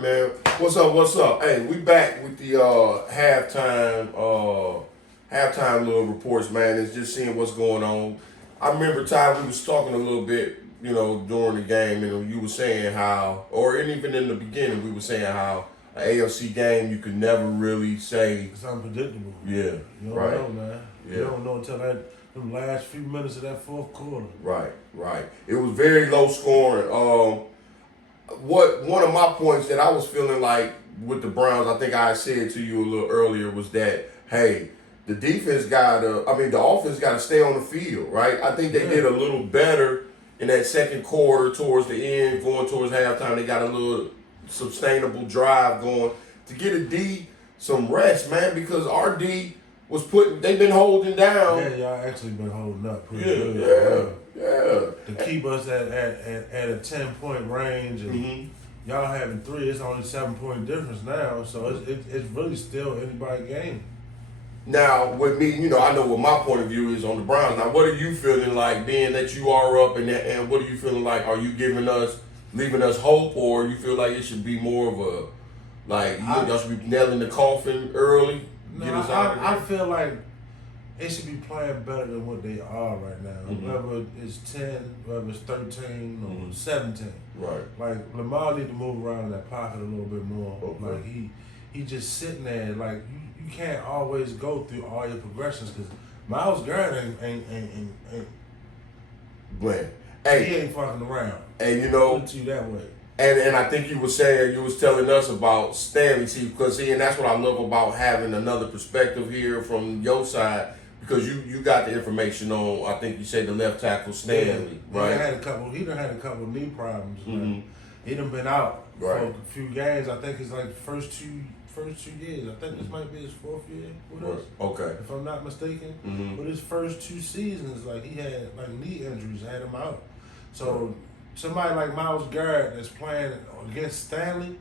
Man, what's up? What's up? Hey, we back with the halftime little reports, man. It's just seeing what's going on. I remember Ty, we was talking a little bit, during the game, and you were saying how, or even in the beginning, we were saying how an AFC game you could never really say. It's unpredictable. Yeah, You don't right. know, man. Yeah. You don't know until them last few minutes of that fourth quarter. Right. It was very low scoring. One of my points that I was feeling like with the Browns, I think I said to you a little earlier, was that, hey, the offense got to stay on the field, right? I think they did a little better in that second quarter towards the end, going towards halftime. They got a little sustainable drive going to get a D some rest, man, because our D they've been holding down. Yeah, y'all actually been holding up pretty Yeah. good. To keep us at a 10-point range, and y'all having 3, it's only 7-point difference now. So it's really still anybody's game. Now, with me, I know what my point of view is on the Browns. Now, what are you feeling like, being that you are up, and what are you feeling like? Are you leaving us hope, or you feel like it should be more of y'all should be nailing the coffin early? No, I feel like they should be playing better than what they are right now. Whether it's 10, whether it's 13 or 17. Right. Like, Lamar need to move around in that pocket a little bit more. Okay. Like, he just sitting there. Like, you can't always go through all your progressions, because Myles Garrett ain't Glenn. he Hey, ain't fucking around. and Put it to you that way. And I think you was telling us about Stanley, and that's what I love about having another perspective here from your side, because you got the information on, I think you said, the left tackle Stanley, right? He done had a couple knee problems. Man. He done been out for a few games. I think it's like the first two years. I think this might be his 4th year with us. Okay. If I'm not mistaken. But his first 2 seasons, like, he had like knee injuries, had him out. So somebody like Myles Garrett that's playing against Stanley,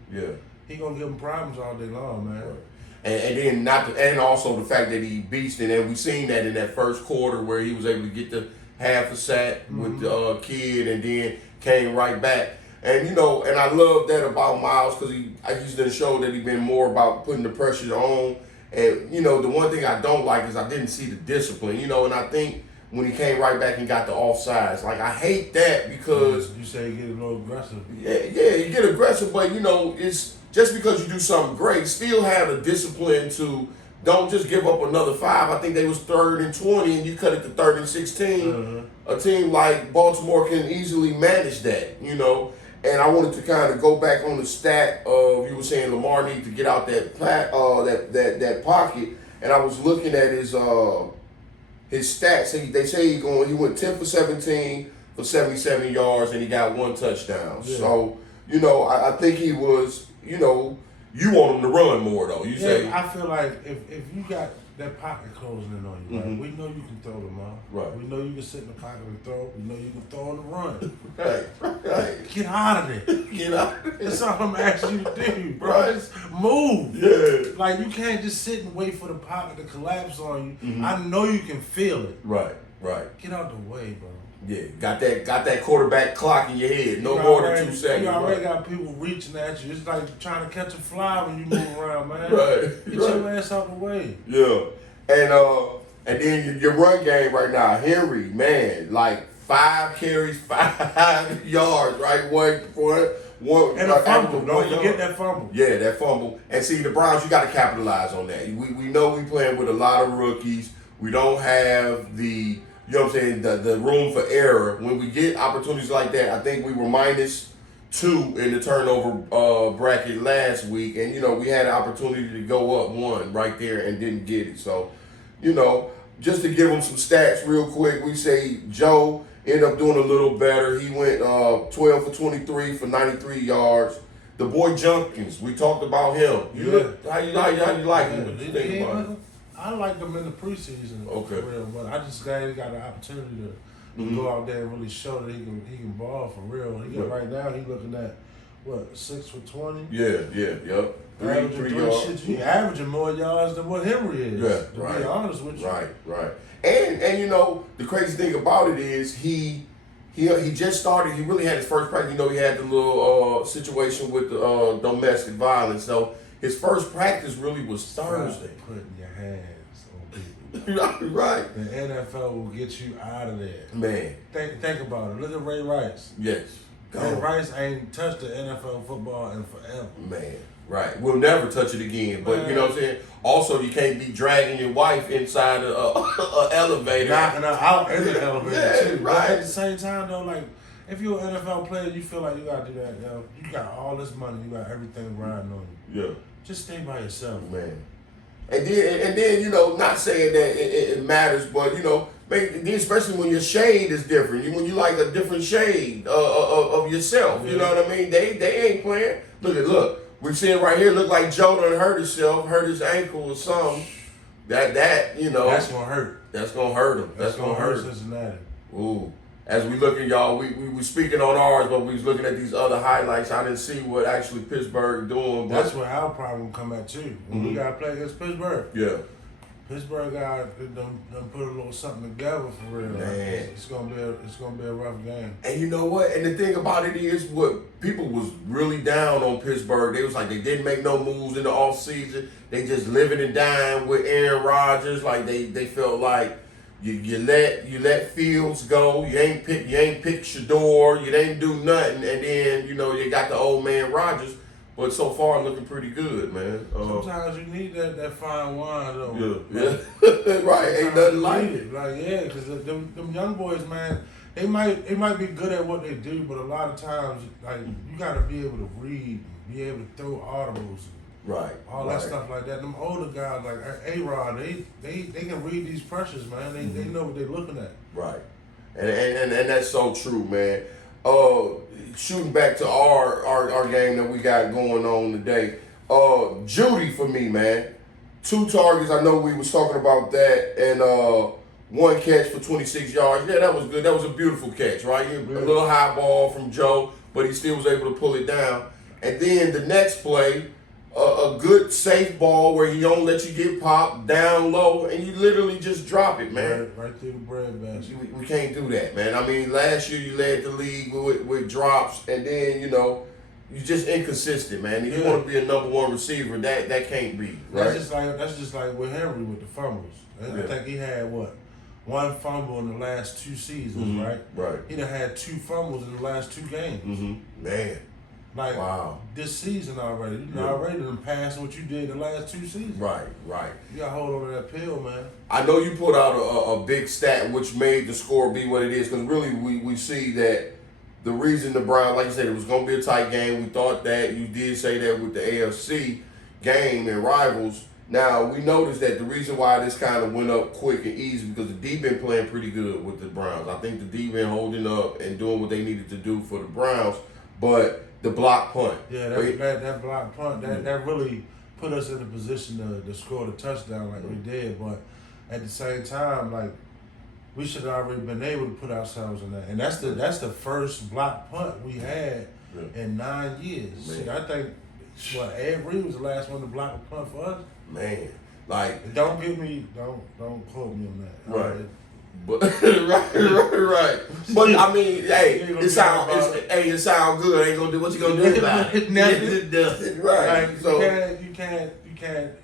he gonna give him problems all day long, man. Right. And also the fact that he beasted, and we seen that in that first quarter where he was able to get the half a sack with the kid, and then came right back. And and I love that about Myles, because he's done show that he's been more about putting the pressure on. And the one thing I don't like is I didn't see the discipline. And I think when he came right back and got the offsides, like, I hate that, because you say he get a little aggressive. Yeah, you get aggressive, but it's just because you do something great, still have the discipline to don't just give up another 5. I think they was 3rd and 20, and you cut it to 3rd and 16. A team like Baltimore can easily manage that, And I wanted to kind of go back on the stat of, you were saying Lamar needs to get out that pocket, and I was looking at his stats. They say he went 10 for 17 for 77 yards, and he got 1 touchdown. Yeah. So I think he was. You want him to run more, though. You say. I feel like if you got that pocket closing in on you, right? We know you can throw them out. Right. We know you can sit in the pocket and throw. We know you can throw on the run. Right. Get out of there. Get out. That's all I'm asking you to do, bro. Right. Just move. Yeah. Like, you can't just sit and wait for the pocket to collapse on you. I know you can feel it. Right. Get out the way, bro. Yeah, got that quarterback clock in your head. No more than 2 seconds. You already got people reaching at you. It's like trying to catch a fly when you move around, man. Right. Get your ass out the way. Yeah. And then your run game right now, Henry, man, like 5 carries, 5 yards, right? One and a fumble. Don't forget that fumble. Yeah, that fumble. And see, the Browns, you got to capitalize on that. We know we playing with a lot of rookies. We don't have the the room for error. When we get opportunities like that, I think we were -2 in the turnover bracket last week, and we had an opportunity to go up 1 right there and didn't get it. So, just to give them some stats real quick, we say Joe ended up doing a little better. He went 12 for 23 for 93 yards. The boy Junkins, we talked about him. How you like him? What you think about him? I liked him in the preseason. Okay. For real, but I just got an opportunity to go out there and really show that he can ball for real. Right now he's looking at 6 for 20. Yep. Three yards. He averaging more yards than what Henry is. Yeah, to be honest with you. Right. And the crazy thing about it is he he just started. He really had his first practice. You know, he had the little situation with the domestic violence. So his first practice really was Thursday. Putting your hands on people. Right. The NFL will get you out of there. Man. Think about it. Look at Ray Rice. Yes. Ray Rice ain't touched the NFL football in forever. Man. Right. We'll never touch it again. But you know what I'm saying? Also, you can't be dragging your wife inside an elevator. Knocking her out in the elevator, too. Right. But at the same time, though, like, if you're an NFL player, you feel like you got to do that, yo. You got all this money. You got everything riding on you. Yeah. Just stay by yourself. Man. And then you know, not saying that it matters, but, you know, especially when your shade is different. When you like a different shade of yourself. You know what I mean? They ain't playing. Look. We're seeing right here, look like Joe done hurt himself, hurt his ankle or something. That you know. That's going to hurt. That's going to hurt him. That's going to hurt Cincinnati. Ooh. As we look at y'all, we were speaking on ours, but we was looking at these other highlights. I didn't see what actually Pittsburgh doing. But that's where our problem come at too. When we got to play against Pittsburgh. Yeah. Pittsburgh got done put a little something together for real. Man. It's gonna be a rough game. And you know what? And the thing about it is, what people was really down on Pittsburgh. They was like they didn't make no moves in the offseason. They just living and dying with Aaron Rodgers. Like they felt like you let Fields go. You ain't pick Shador. You didn't do nothing. And then you know you got the old man Rodgers. But so far, looking pretty good, man. Sometimes you need that fine wine, though. Yeah. Right. Ain't nothing like it. Like, yeah, because them young boys, man, they might be good at what they do, but a lot of times, like, you got to be able to read, be able to throw audibles. Right. All that stuff like that. Them older guys, like A-Rod, they can read these pressures, man. They know what they're looking at. Right. And that's so true, man. Shooting back to our game that we got going on today. Judy for me, man. 2 targets. I know we was talking about that, and 1 catch for 26 yards. Yeah, that was good. That was a beautiful catch, right? A little high ball from Joe, but he still was able to pull it down. And then the next play, a good safe ball where he don't let you get popped down low, and you literally just drop it, man. Right through the bread basket. We can't do that, man. I mean, last year you led the league with drops, and then, you know, you just inconsistent, man. If you want to be a number 1 receiver, that can't be, right? That's just like with Henry with the fumbles. I think he had, 1 fumble in the last 2 seasons, right? Right. He done had 2 fumbles in the last 2 games. Man. Like, wow. This season already. You already done passed what you did the last 2 seasons. Right. You got to hold on to that pill, man. I know you put out a big stat which made the score be what it is, because really we see that the reason the Browns, like you said, it was going to be a tight game. We thought that. You did say that with the AFC game and rivals. Now, we noticed that the reason why this kind of went up quick and easy because the D been playing pretty good with the Browns. I think the D been holding up and doing what they needed to do for the Browns, but the block punt. Yeah, that block punt, that really put us in a position to score the touchdown like we did. But at the same time, like, we should have already been able to put ourselves in that. And that's the first block punt we had in 9 years. Man. See, I think, Ed Reed was the last one to block a punt for us. Man, like, don't quote me on that. Right. But right. But I mean, hey, it sound good. Ain't gonna do what you gonna do about it. Nothing. Right. Like, So you can't.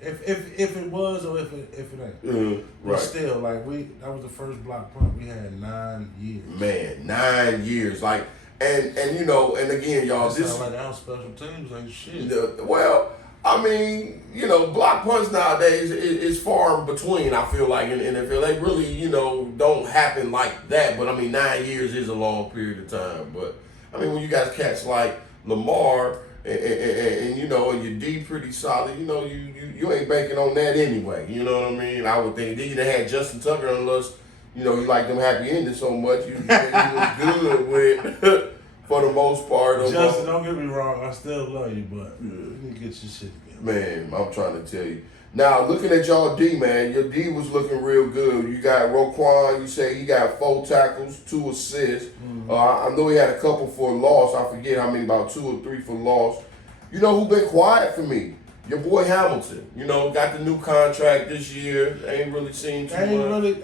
If it was or if it ain't. But right. still, like, that was the first block punt we had in 9 years. Man, 9 years. Like, and you know, and again, y'all, That this sound like our special teams ain't shit. Well, I mean, you know, block punts nowadays is far in between, I feel like, in the NFL. They really, you know, don't happen like that. But, I mean, 9 years is a long period of time. But, I mean, when you got cats like Lamar and you know, and your D pretty solid, you know, you ain't banking on that anyway. You know what I mean? I would think. Then you done had Justin Tucker, unless, you know, you like them happy endings so much. You was good with... For the most part. Justin, don't get me wrong. I still love you, but you need to get your shit together. Man, I'm trying to tell you. Now, looking at y'all D, man, your D was looking real good. You got Roquan. You say he got 4 tackles, 2 assists. I know he had a couple for loss. I forget how many, about 2 or 3 for loss. You know who been quiet for me? your boy Hamilton, got the new contract this year. Ain't really seen too much.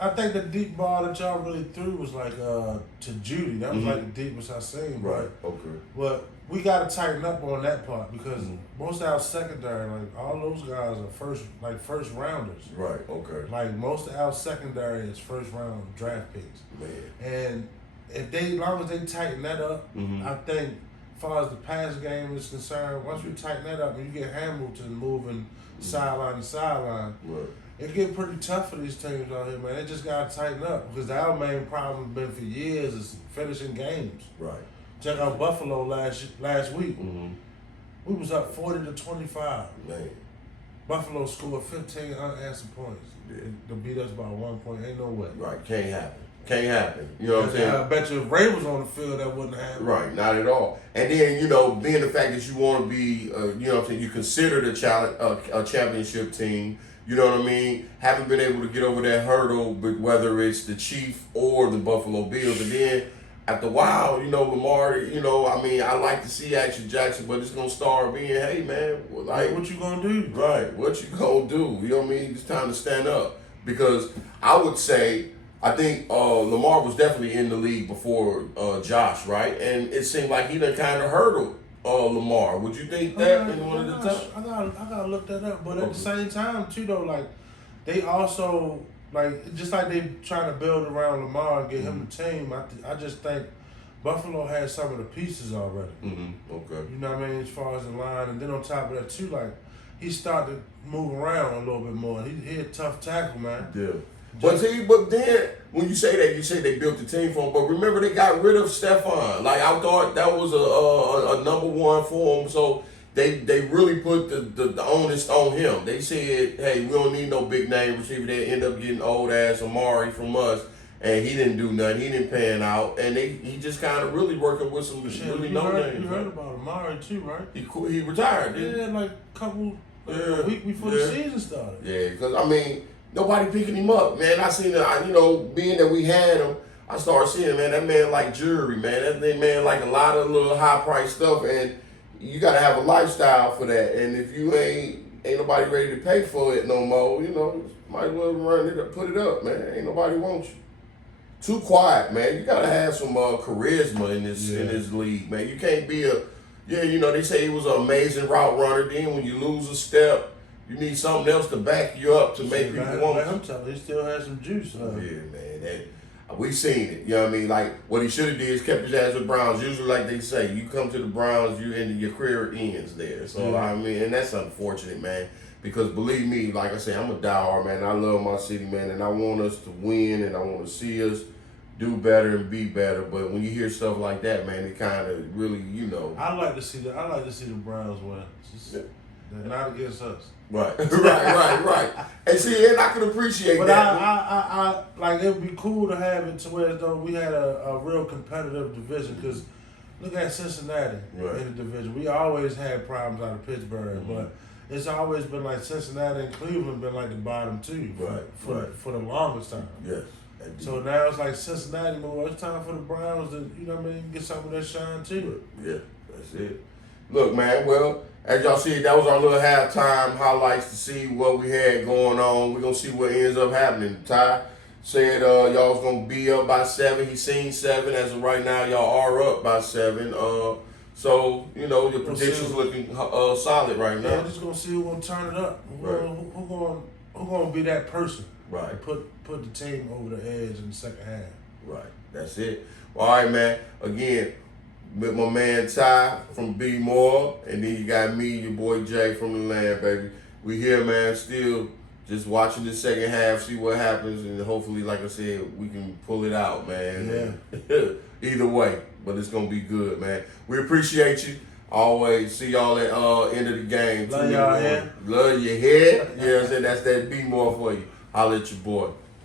I think the deep ball that y'all really threw was like to Judy. That was like the deepest I seen. Right. Okay. But we got to tighten up on that part because most of our secondary, like all those guys are first rounders. Right. Okay. Like most of our secondary is first round draft picks. Man. And if as long as they tighten that up, I think. As far as the pass game is concerned, once we tighten that up and you get Hamilton moving sideline to sideline, it get pretty tough for these teams out here, man. They just got to tighten up because our main problem has been for years is finishing games. Right. Check out Buffalo last week. We was up 40-25. Man. Buffalo scored 15 unanswered points. To beat us by 1 point, ain't no way. Right, can't happen. Can't happen. You know what I'm saying? I bet you if Ray was on the field, that wouldn't happen. Right, not at all. And then, being the fact that you want to be, you know what I'm saying, you consider the a championship team, you know what I mean? Haven't been able to get over that hurdle, but whether it's the Chiefs or the Buffalo Bills. And then, after a while, Lamar, I like to see Action Jackson, but it's going to start being, hey, man, like, what you going to do? Right, what you going to do? You know what I mean? It's time to stand up. Because I would say, I think Lamar was definitely in the league before Josh, right? And it seemed like he done kind of hurdled Lamar. Would you think that in one of the times? I gotta look that up. But at the same time, too, though, like, they also, like, just like they trying to build around Lamar and get him the team, I just think Buffalo has some of the pieces already. Okay. You know what I mean? As far as the line. And then on top of that, too, like, he started to move around a little bit more. He a tough tackle, man. Yeah. But then when you say that, you say they built the team for him. But remember, they got rid of Stephon. Like, I thought that was a number one for him. So they really put the onus on him. They said, hey, we don't need no big name receiver. They end up getting old ass Amari from us, and he didn't do nothing. He didn't pan out, and he just kind of really working with some really no names. You heard about Amari too, right? He retired. Didn't like a week before the season started. Yeah, because nobody picking him up, man. I seen it, being that we had him, I started seeing, man, that man like jewelry, man. That man like a lot of little high price stuff, and you gotta have a lifestyle for that. And if you ain't nobody ready to pay for it no more, might as well run it up, put it up, man. Ain't nobody want you. Too quiet, man. You gotta have some charisma in this league, man. You can't be they say he was an amazing route runner. Then when you lose a step, you need something else to back you up to make people want it. I'm telling you, he still has some juice. Yeah, man. We seen it. You know what I mean? Like, what he should have did is kept his ass with Browns. Usually, like they say, you come to the Browns, your career ends there. So, and that's unfortunate, man. Because believe me, like I say, I'm a diehard, man. I love my city, man. And I want us to win, and I want to see us do better and be better. But when you hear stuff like that, man, it kind of really, I like to see the Browns win. They're not against us. Right. And see, and I can appreciate but that. I like, it would be cool to have it to where though we had a real competitive division, because look at Cincinnati in the division. We always had problems out of Pittsburgh, but it's always been like Cincinnati and Cleveland been like the bottom two for the longest time. Yes. So now it's like Cincinnati, it's time for the Browns to, get some of that shine too. Yeah, that's it. Look, man, well, as y'all see, that was our little halftime highlights to see what we had going on. We're going to see what ends up happening. Ty said y'all was going to be up by 7. He seen 7. As of right now, y'all are up by 7. So, your predictions looking solid right now. Yeah, just going to see who's going to turn it up. Who's going to be that person. Right. Put the team over the edge in the second half. Right. That's it. Well, all right, man. Again, with my man Ty from B More, and then you got me, your boy Jay from the land, baby. We here, man, still just watching the second half, see what happens, and hopefully, like I said, we can pull it out, man. Yeah. Either way, but it's going to be good, man. We appreciate you. Always see y'all at end of the game. Love y'all here. Love your head. You know what I'm saying? That's that B More for you. Holla at your boy.